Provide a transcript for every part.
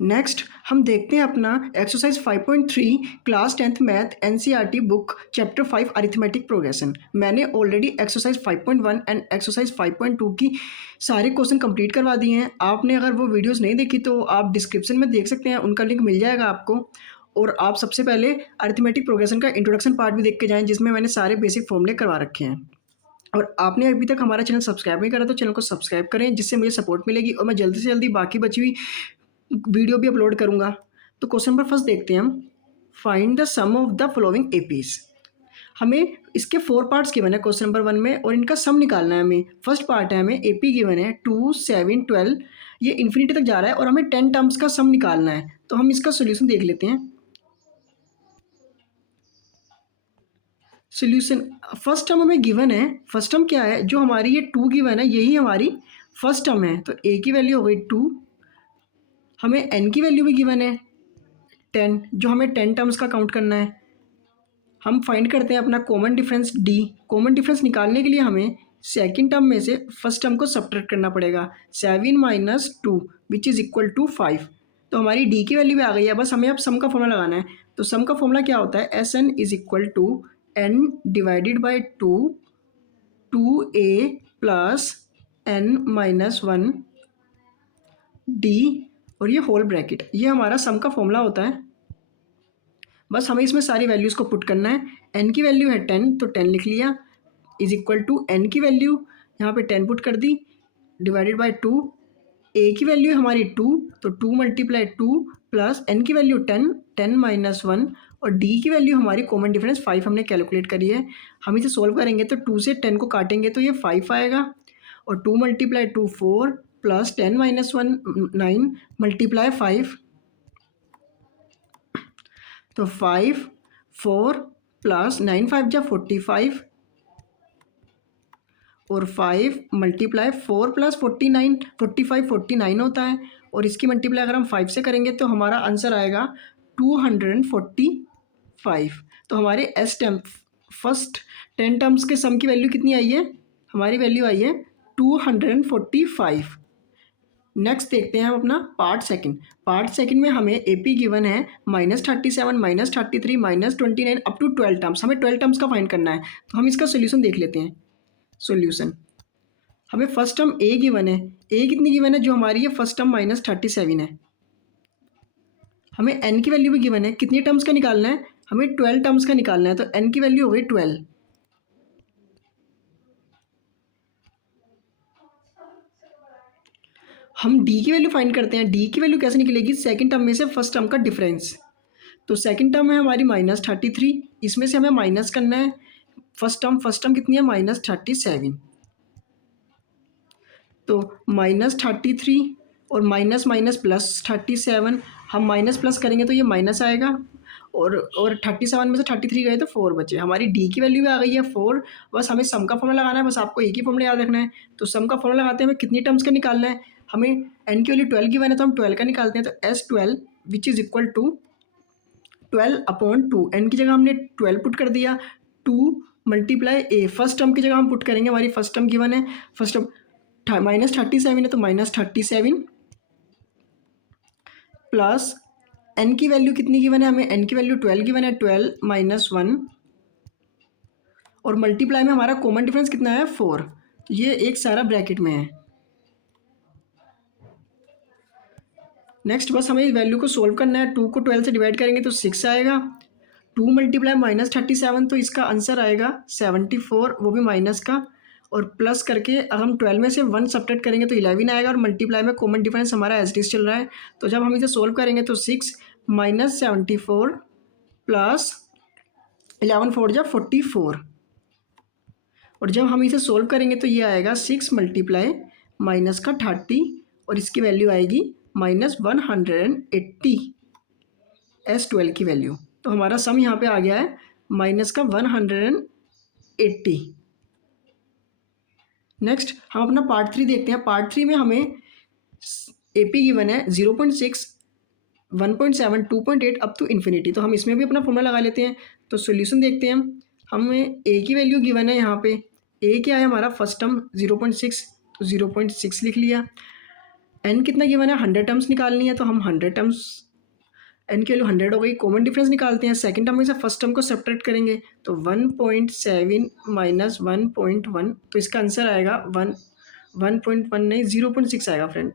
Next हम देखते हैं अपना exercise 5.3 class 10th math NCERT book chapter 5 arithmetic progression. मैंने ऑलरेडी एक्सरसाइज 5.1 एंड एक्सरसाइज 5.2 की सारे क्वेश्चन कंप्लीट करवा दिए हैं। आपने अगर वो वीडियोस नहीं देखी तो आप डिस्क्रिप्शन में देख सकते हैं, उनका लिंक मिल जाएगा आपको। और आप सबसे पहले अरिथमेटिक प्रोग्रेशन का इंट्रोडक्शन पार्ट भी देख के जाएँ, जिसमें मैंने सारे बेसिक फॉर्मूले करवा रखे हैं। और आपने अभी तक हमारा चैनल सब्सक्राइब नहीं करा तो चैनल को सब्सक्राइब करें, जिससे मुझे सपोर्ट मिलेगी और मैं जल्दी से जल्दी बाकी बची हुई वीडियो भी अपलोड करूंगा। तो क्वेश्चन नंबर फर्स्ट देखते हैं हम। Find the sum of the following APs. हमें इसके 4 पार्ट्स गिवन है क्वेश्चन नंबर 1 में, और इनका सम निकालना है हमें। फर्स्ट पार्ट है, हमें एपी गिवन है 2 7 12, ये इन्फिनिटी तक जा रहा है और हमें 10 टर्म्स का सम निकालना है। तो हम इसका सोल्यूशन देख लेते हैं। सोल्यूशन फर्स्ट टर्म हमें गिवन है। फर्स्ट टर्म क्या है, जो हमारी ये 2 गिवन है यही हमारी फर्स्ट टर्म है। तो ए की वैल्यू हो गई 2, हमें एन की वैल्यू भी गिवन है 10, जो हमें 10 टर्म्स का काउंट करना है। हम फाइंड करते हैं अपना common difference D. Common difference निकालने के लिए हमें सेकंड टर्म में से फर्स्ट टर्म को सब्ट्रैक्ट करना पड़ेगा। 7 minus 2 which is equal to 5। तो हमारी डी की वैल्यू भी आ गई है। बस हमें अब सम का फॉर्मूला लगाना है। तो सम का फॉर्मूला क्या होता है, s n is equal to n divided by 2 a plus n minus 1 d, और ये होल ब्रैकेट, ये हमारा सम का फॉर्मूला होता है। बस हमें इसमें सारी वैल्यूज़ को पुट करना है। एन की वैल्यू है 10, तो 10 लिख लिया, इज इक्वल टू एन की वैल्यू यहाँ पे 10 पुट कर दी, डिवाइडेड बाई 2। ए की वैल्यू हमारी 2, तो 2 मल्टीप्लाई 2 प्लस एन की वैल्यू 10, 10 माइनस 1, और डी की वैल्यू हमारी कॉमन डिफरेंस 5 हमने कैलकुलेट करी है। हम इसे सोल्व करेंगे तो 2 से 10 को काटेंगे तो ये 5 आएगा, और 2 मल्टीप्लाई 2 4 प्लस 10 माइनस 1 9 मल्टीप्लाई 5, तो 5 4 प्लस 9 5 जा 45, और 5 मल्टीप्लाई 4 प्लस 49 45 49 होता है। और इसकी मल्टीप्लाई अगर हम 5 से करेंगे तो हमारा आंसर आएगा 245। तो हमारे एस टर्म फर्स्ट 10 टर्म्स के सम की वैल्यू कितनी आई है, हमारी वैल्यू आई है 245। नेक्स्ट देखते हैं हम अपना पार्ट सेकंड। पार्ट सेकंड में हमें एपी गिवन है -37 -33 -29 अप टू 12 टर्म्स। हमें 12 टर्म्स का फाइंड करना है। तो हम इसका सोल्यूशन देख लेते हैं। सोल्यूशन हमें फर्स्ट टर्म ए गिवन है। ए कितनी गिवन है, जो हमारी है फर्स्ट टर्म -37 है। हमें एन की वैल्यू भी गिवन है। कितनी टर्म्स का निकालना है, हमें 12 टर्म्स का निकालना है। तो एन की वैल्यू हो गई 12। हम डी की वैल्यू फाइंड करते हैं। डी की वैल्यू कैसे निकलेगी, सेकंड टर्म में से फर्स्ट टर्म का डिफरेंस। तो सेकंड टर्म है हमारी -33, इसमें से हमें माइनस करना है फर्स्ट टर्म कितनी है -37। तो -33 और माइनस माइनस प्लस 37, हम माइनस प्लस करेंगे तो ये माइनस आएगा, और 37 में से 33 गए तो 4 बचे। हमारी डी की वैल्यू भी आ गई है 4। बस हमें सम का फॉर्मूला लगाना है। बस आपको एक ही फॉर्मूला याद रखना है। तो सम का फॉर्मूला लगाते हैं, हमें कितनी टर्म्स का निकालना है। हमें एन की वैल्यू 12 गिवन है तो हम 12 का निकालते हैं। तो S12 which is equal to 12/2। N की जगह हमने 12 पुट कर दिया, 2 मल्टीप्लाई ए, फर्स्ट टर्म की जगह हम पुट करेंगे। हमारी फर्स्ट टर्म गिवन है, फर्स्ट टर्म -37 है तो -37 प्लस एन की वैल्यू कितनी गिवन है, हमें एन की वैल्यू 12 गिवन है, 12 माइनस 1, और मल्टीप्लाई में हमारा कॉमन डिफरेंस कितना है 4। तो ये एक सारा ब्रैकेट में है। नेक्स्ट बस हमें इस वैल्यू को सोल्व करना है। 2 को 12 से डिवाइड करेंगे तो 6 आएगा। 2 मल्टीप्लाई -37, तो इसका आंसर आएगा 74, वो भी माइनस का, और प्लस करके हम 12 में से 1 सब्ट्रैक्ट करेंगे तो 11 आएगा, और मल्टीप्लाई में कॉमन डिफरेंस हमारा एज इट इज चल रहा है। तो जब हम इसे सोल्व करेंगे तो 6 माइनस 74 प्लस 11 4 जा 44, और जब हम इसे सोल्व करेंगे तो ये आएगा 6 मल्टीप्लाई माइनस का 30, और इसकी वैल्यू आएगी -180 S12 की वैल्यू। तो हमारा सम यहाँ पे आ गया है माइनस का 180। नेक्स्ट हम अपना पार्ट 3 देखते हैं। पार्ट 3 में हमें एपी गिवन है 0.6 1.7 2.8 अप टू इन्फिनिटी। तो हम इसमें भी अपना फॉर्मूला लगा लेते हैं। तो सोल्यूशन देखते हैं हम। हमें ए की वैल्यू गिवन है, यहाँ पे ए क्या है हमारा फर्स्ट टर्म 0.6, तो 0.6 लिख लिया। एन कितना गिवन है, 100 टर्म्स निकालनी है, तो हम 100 टर्म्स, एन की वैल्यू 100 हो गई, कॉमन डिफरेंस निकालते हैं। सेकंड टर्म में से फर्स्ट टर्म को सब्ट्रैक्ट करेंगे, तो 1.7 माइनस 1.1, तो इसका आंसर आएगा 1.1 नहीं 0.6 आएगा फ्रेंड।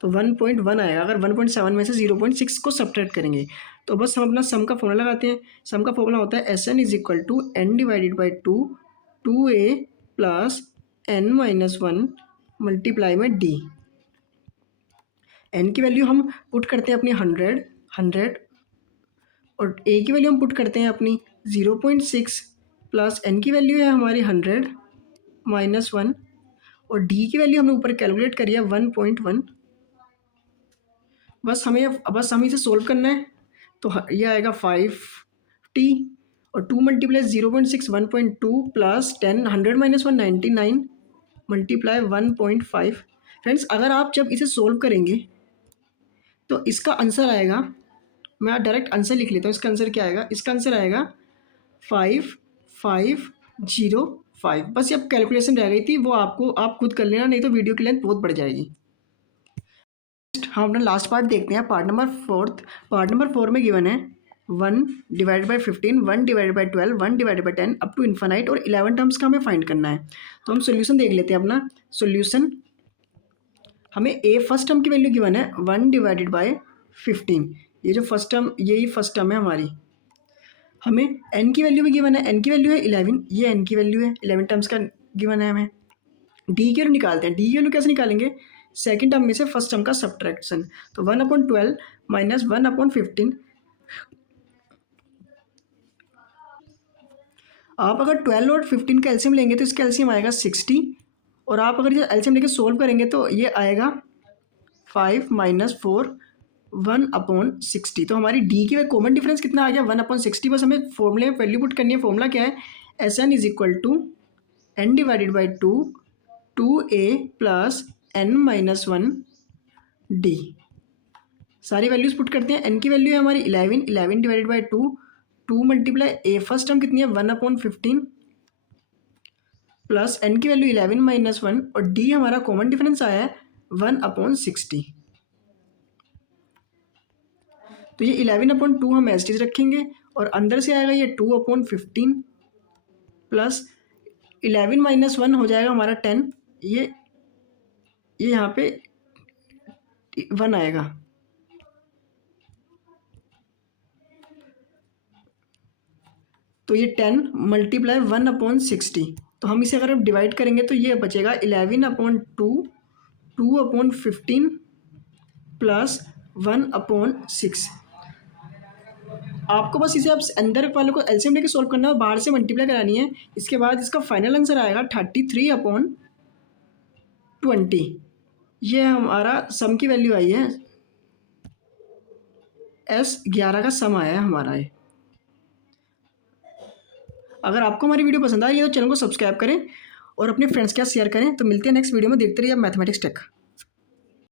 तो 1.1 आएगा अगर 1.7 में से 0.6 को सब्ट्रैक्ट करेंगे। तो बस हम अपना सम का फॉर्मूला लगाते हैं। सम का फॉर्मूला होता है s n is equal to n divided by 2a plus n minus 1 multiply में d। n की वैल्यू हम पुट करते हैं अपनी 100 और a की वैल्यू हम पुट करते हैं अपनी 0.6 प्लस n की वैल्यू है हमारी 100 माइनस 1 और d की वैल्यू हमने ऊपर कैलकुलेट करी है 1.1। बस हमें इसे सोल्व करना है। तो ये आएगा 5t और 2 multiply 0.6 1.2 plus 10 100 minus 1 99 multiply 1.5। Friends अगर आप जब इसे सोल्व करेंगे तो इसका आंसर आएगा, मैं डायरेक्ट आंसर लिख लेता हूँ। इसका आंसर क्या आएगा, इसका आंसर आएगा 5505। बस ये अब कैलकुलेशन रह गई थी, वो आप खुद कर लेना, नहीं तो वीडियो की लेंथ बहुत बढ़ जाएगी। हम अपना लास्ट पार्ट देखते हैं, पार्ट नंबर 4। पार्ट नंबर 4 में गिवन है 1 divided by 15, 1 divided by 12, 1 divided by 10 up to infinite और 11 टर्म्स का हमें फाइंड करना है। तो हम सोल्यूशन देख लेते हैं। अपना सोल्यूशन, हमें ए फर्स्ट टर्म की वैल्यू गिवन है 1 डिवाइडेड बाई 15, ये जो फर्स्ट टर्म, यही फर्स्ट टर्म है हमारी। हमें एन की वैल्यू भी गिवन है, एन की वैल्यू है 11, ये एन की वैल्यू है, 11 टर्म्स का गिवन है हमें। डी की वैल्यू निकालते हैं। डी की वैल्यू कैसे निकालेंगे, सेकंड टर्म में से फर्स्ट टर्म का सब्ट्रैक्शन। तो 1/12 माइनस 1/15। आप अगर 12 और 15 का एलसीएम लेंगे तो इसका एलसीएम आएगा 60 और आप अगर ये एलसीएम लेके सोल्व करेंगे तो ये आएगा 5 माइनस 4 1/60। तो हमारी डी की कॉमन डिफरेंस कितना आ गया 1/60। बस हमें फॉर्मूले में वैल्यू पुट करनी है। फॉर्मूला क्या है, s n is equal to n divided by 2a plus n minus 1 d. सारी वैल्यूज पुट करते हैं। n की वैल्यू है हमारी 11 divided by 2 multiply a first term कितनी है 1/15 प्लस n की वैल्यू 11 माइनस 1 और d हमारा कॉमन डिफरेंस आया है 1/60। तो ये 11/2 हम एज इट इज रखेंगे और अंदर से आएगा ये 2/15 प्लस 11 माइनस 1 हो जाएगा हमारा 10, ये यहाँ पे 1 आएगा। तो ये 10 मल्टीप्लाई 1/60। तो हम इसे अगर अब डिवाइड करेंगे तो ये बचेगा 11/2 2/15 प्लस 1/6। आपको बस इसे अब अंदर वाले को एलसीएम लेके सोल्व करना है, बाहर से मल्टीप्लाई करानी है। इसके बाद इसका फाइनल आंसर आएगा 33/20। ये हमारा सम की वैल्यू आई है, S11 का सम आया है हमारा ये। अगर आपको हमारी वीडियो पसंद आ रही है तो चैनल को सब्सक्राइब करें और अपने फ्रेंड्स के साथ शेयर करें। तो मिलते हैं नेक्स्ट वीडियो में, देखते रहिए मैथमेटिक्स टेक।